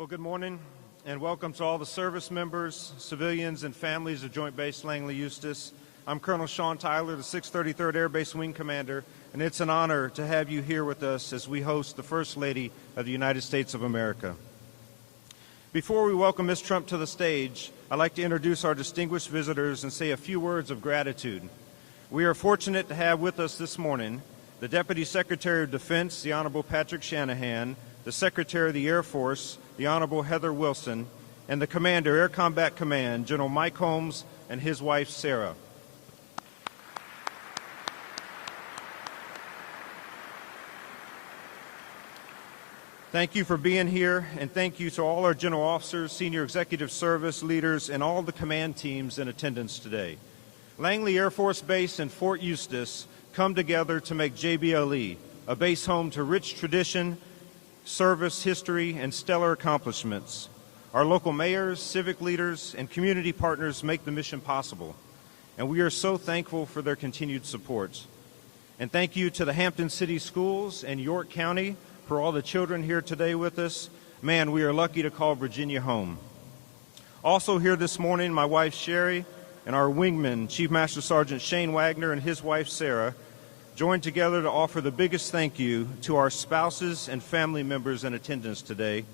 Well, good morning and welcome to all the service members, civilians, and families of Joint Base Langley Eustis. I'm Colonel Sean Tyler, the 633rd Air Base Wing Commander, and it's an honor to have you here with us as we host the First Lady of the United States of America. Before we welcome Ms. Trump to the stage, I'd like to introduce our distinguished visitors and say a few words of gratitude. We are fortunate to have with us this morning the Deputy Secretary of Defense, the Honorable Patrick Shanahan, the Secretary of the Air Force, the Honorable Heather Wilson, and the Commander, Air Combat Command, General Mike Holmes, and his wife, Sarah. Thank you for being here, and thank you to all our general officers, senior executive service leaders, and all the command teams in attendance today. Langley Air Force Base and Fort Eustis come together to make JBLE a base home to rich tradition, service history, and stellar accomplishments. Our local mayors, civic leaders, and community partners make the mission possible, and we are so thankful for their continued support. And thank you to the Hampton City Schools and York County for all the children here today with us. Man, we are lucky to call Virginia home. Also here this morning, my wife Sherry and our wingman, Chief Master Sergeant Shane Wagner and his wife Sarah, joined together to offer the biggest thank you to our spouses and family members in attendance today.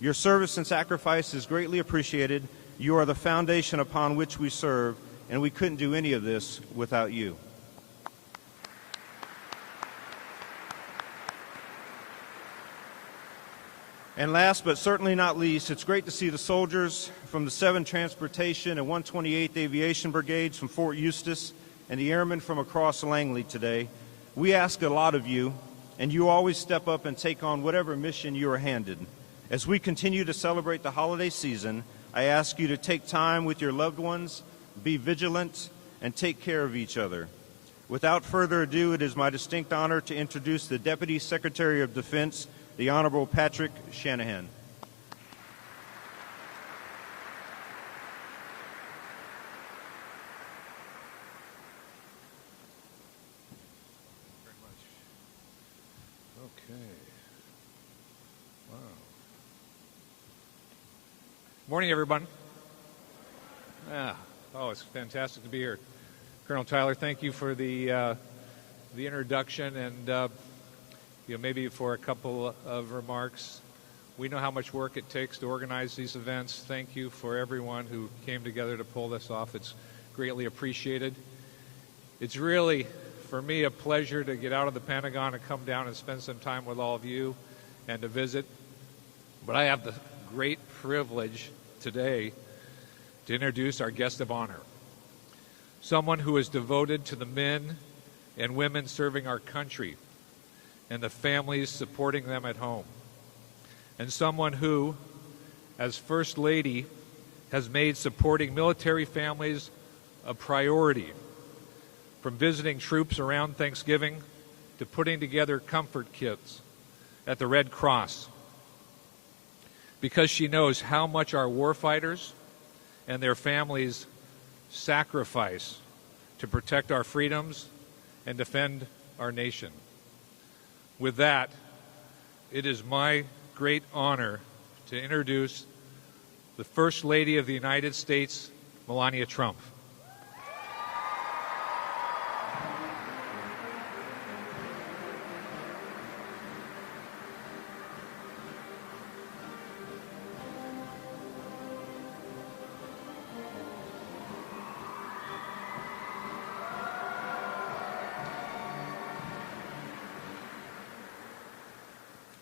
Your service and sacrifice is greatly appreciated. You are the foundation upon which we serve, and we couldn't do any of this without you. And last but certainly not least, it's great to see the soldiers from the 7th Transportation and 128th Aviation Brigades from Fort Eustis and the airmen from across Langley today. We ask a lot of you, and you always step up and take on whatever mission you are handed. As we continue to celebrate the holiday season, I ask you to take time with your loved ones, be vigilant, and take care of each other. Without further ado, it is my distinct honor to introduce the Deputy Secretary of Defense, the Honorable Patrick Shanahan. Morning, everyone. It's fantastic to be here. Colonel Tyler, thank you for the introduction, and maybe for a couple of remarks. We know how much work it takes to organize these events. Thank you for everyone who came together to pull this off. It's greatly appreciated. It's really, for me, a pleasure to get out of the Pentagon and come down and spend some time with all of you and to visit. But I have the great privilege today to introduce our guest of honor, someone who is devoted to the men and women serving our country and the families supporting them at home, and someone who, as First Lady, has made supporting military families a priority, from visiting troops around Thanksgiving to putting together comfort kits at the Red Cross, because she knows how much our warfighters and their families sacrifice to protect our freedoms and defend our nation. With that, it is my great honor to introduce the First Lady of the United States, Melania Trump.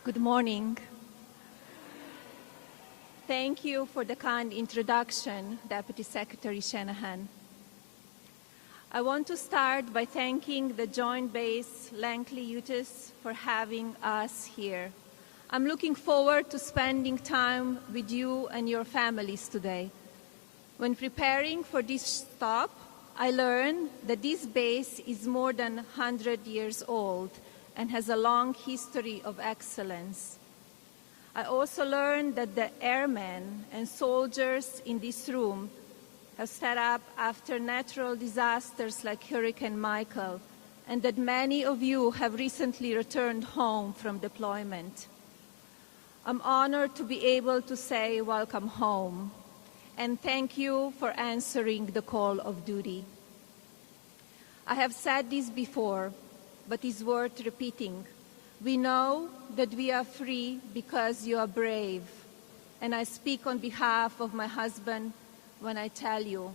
Good morning. Thank you for the kind introduction, Deputy Secretary Shanahan. I want to start by thanking the Joint Base Langley Eustis for having us here. I'm looking forward to spending time with you and your families today. When preparing for this stop, I learned that this base is more than 100 years old and has a long history of excellence. I also learned that the airmen and soldiers in this room have set up after natural disasters like Hurricane Michael, and that many of you have recently returned home from deployment. I'm honored to be able to say welcome home, and thank you for answering the call of duty. I have said this before, but it's worth repeating. We know that we are free because you are brave, and I speak on behalf of my husband when I tell you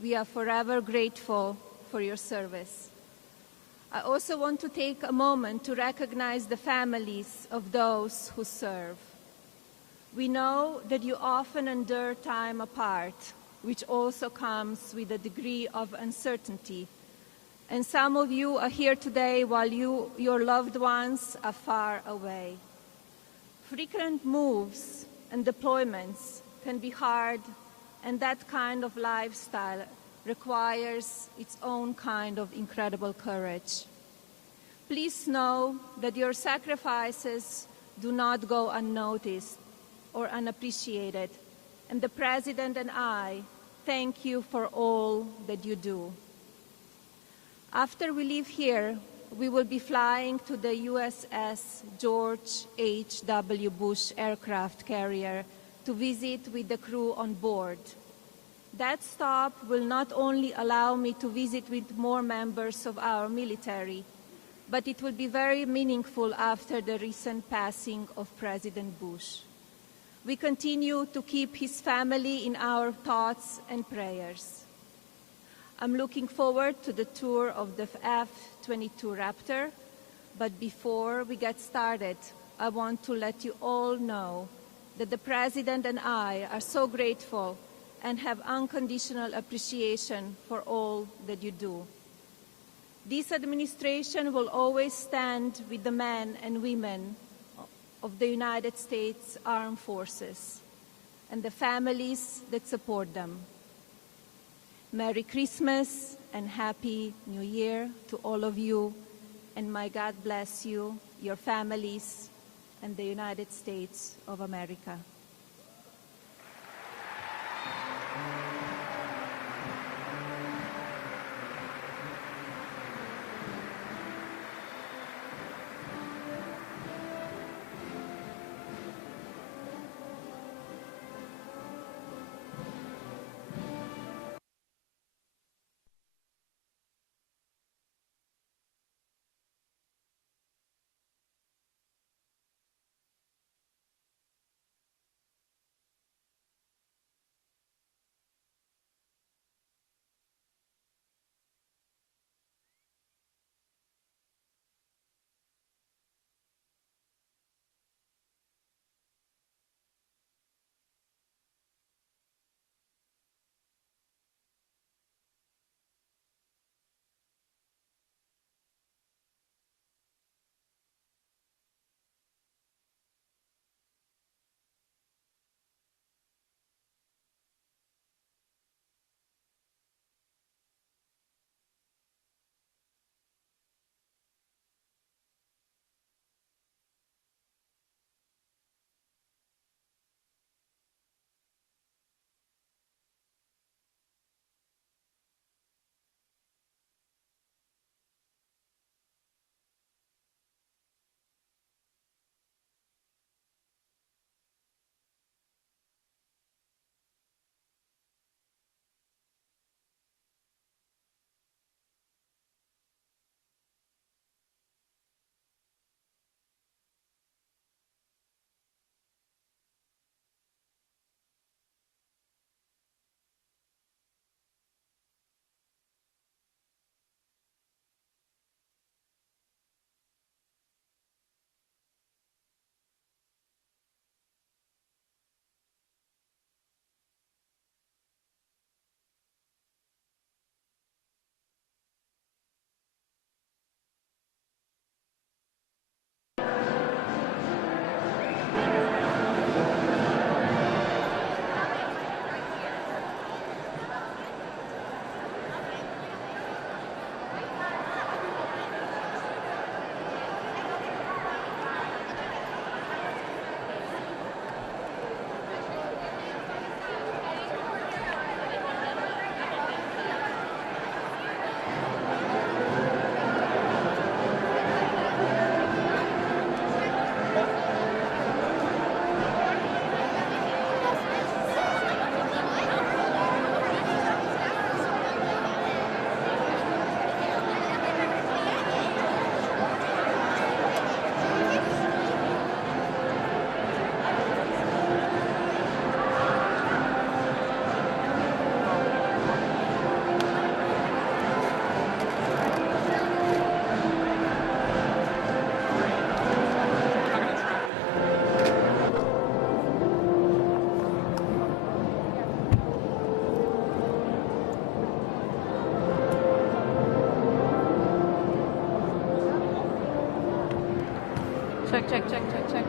we are forever grateful for your service. I also want to take a moment to recognize the families of those who serve. We know that you often endure time apart, which also comes with a degree of uncertainty. And some of you are here today while your loved ones are far away. Frequent moves and deployments can be hard, and that kind of lifestyle requires its own kind of incredible courage. Please know that your sacrifices do not go unnoticed or unappreciated, and the President and I thank you for all that you do. After we leave here, we will be flying to the USS George H.W. Bush aircraft carrier to visit with the crew on board. That stop will not only allow me to visit with more members of our military, but it will be very meaningful after the recent passing of President Bush. We continue to keep his family in our thoughts and prayers. I'm looking forward to the tour of the F-22 Raptor, but before we get started, I want to let you all know that the President and I are so grateful and have unconditional appreciation for all that you do. This administration will always stand with the men and women of the United States Armed Forces and the families that support them. Merry Christmas and Happy New Year to all of you, and may God bless you, your families, and the United States of America. Check, check, check, check, check.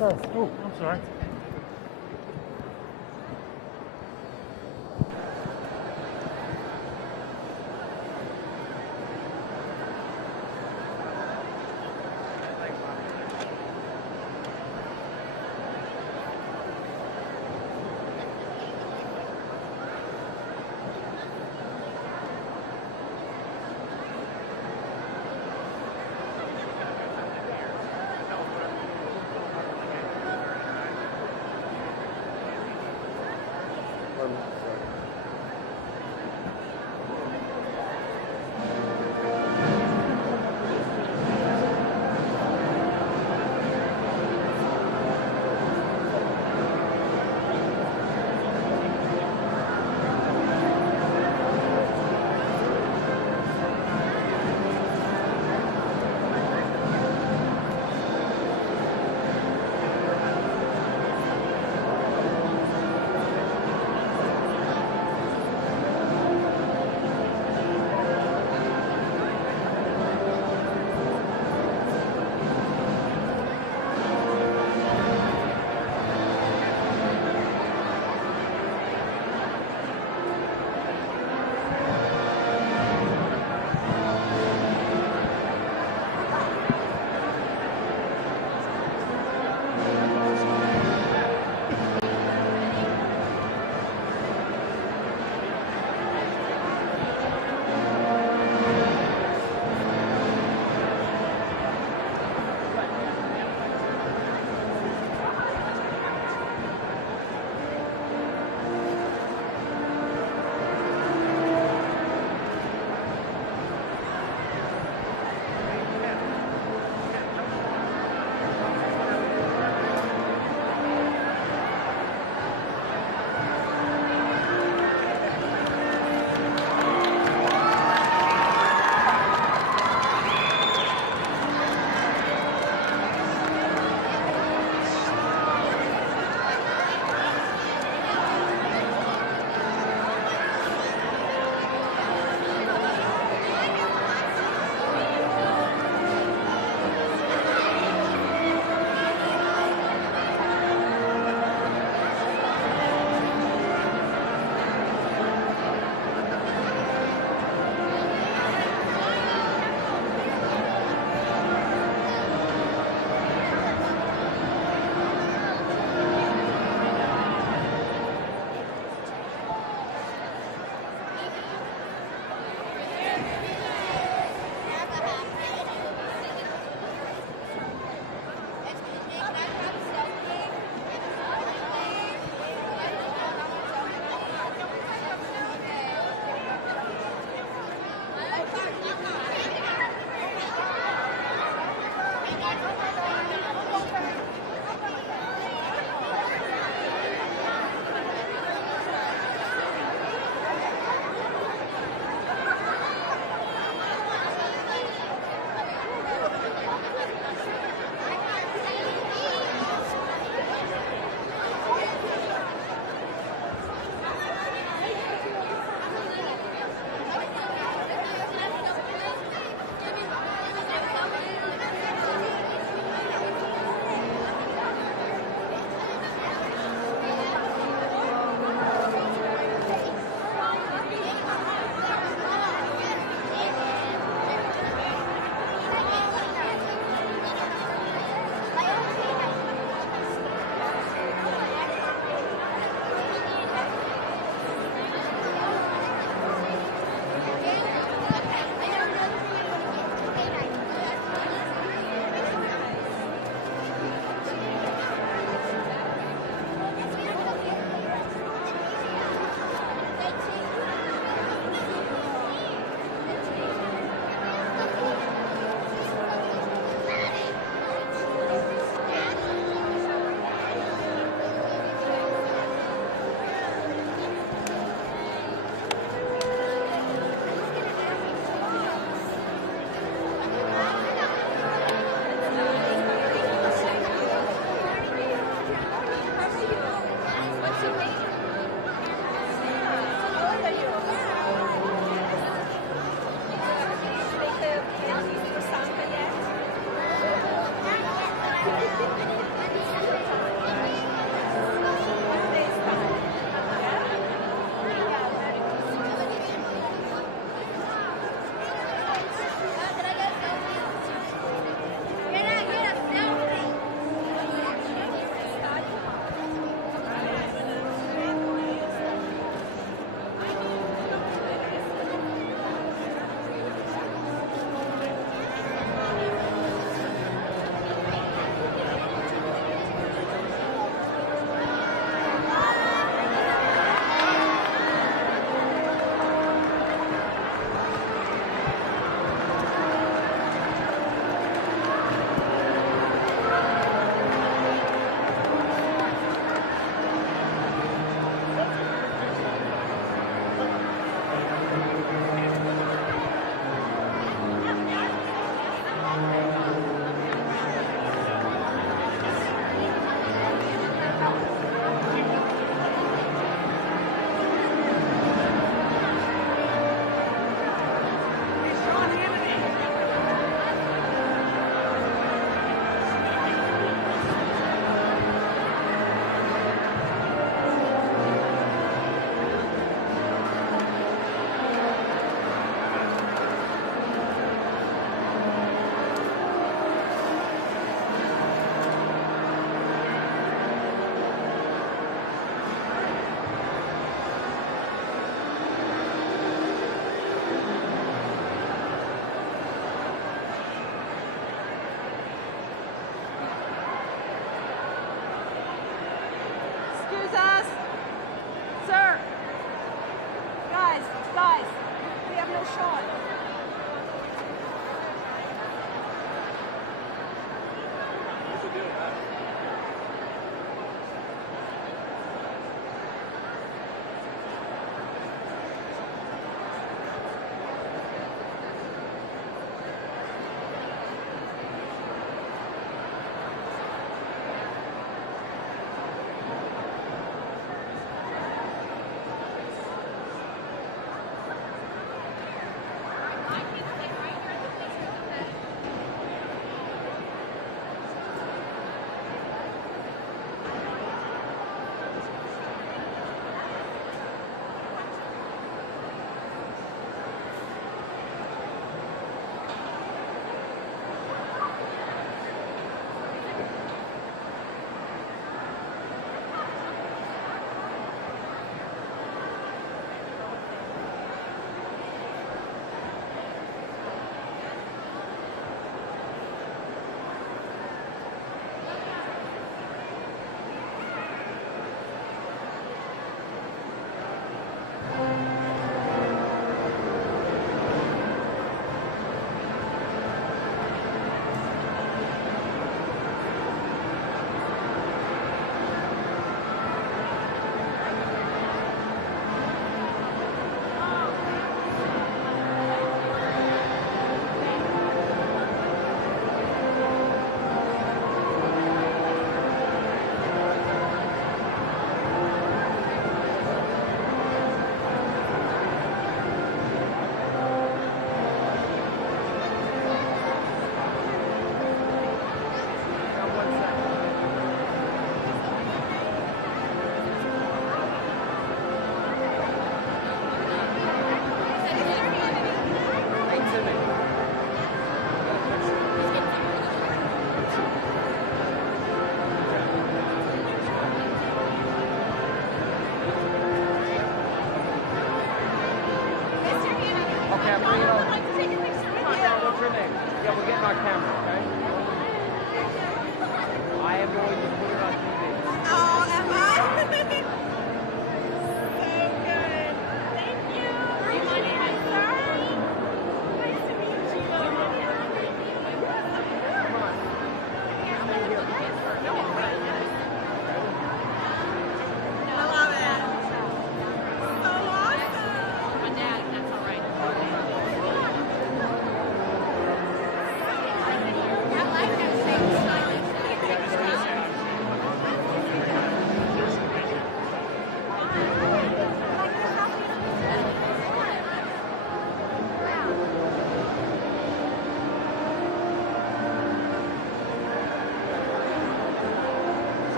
Sorry. Oh, I'm sorry.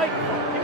microphone.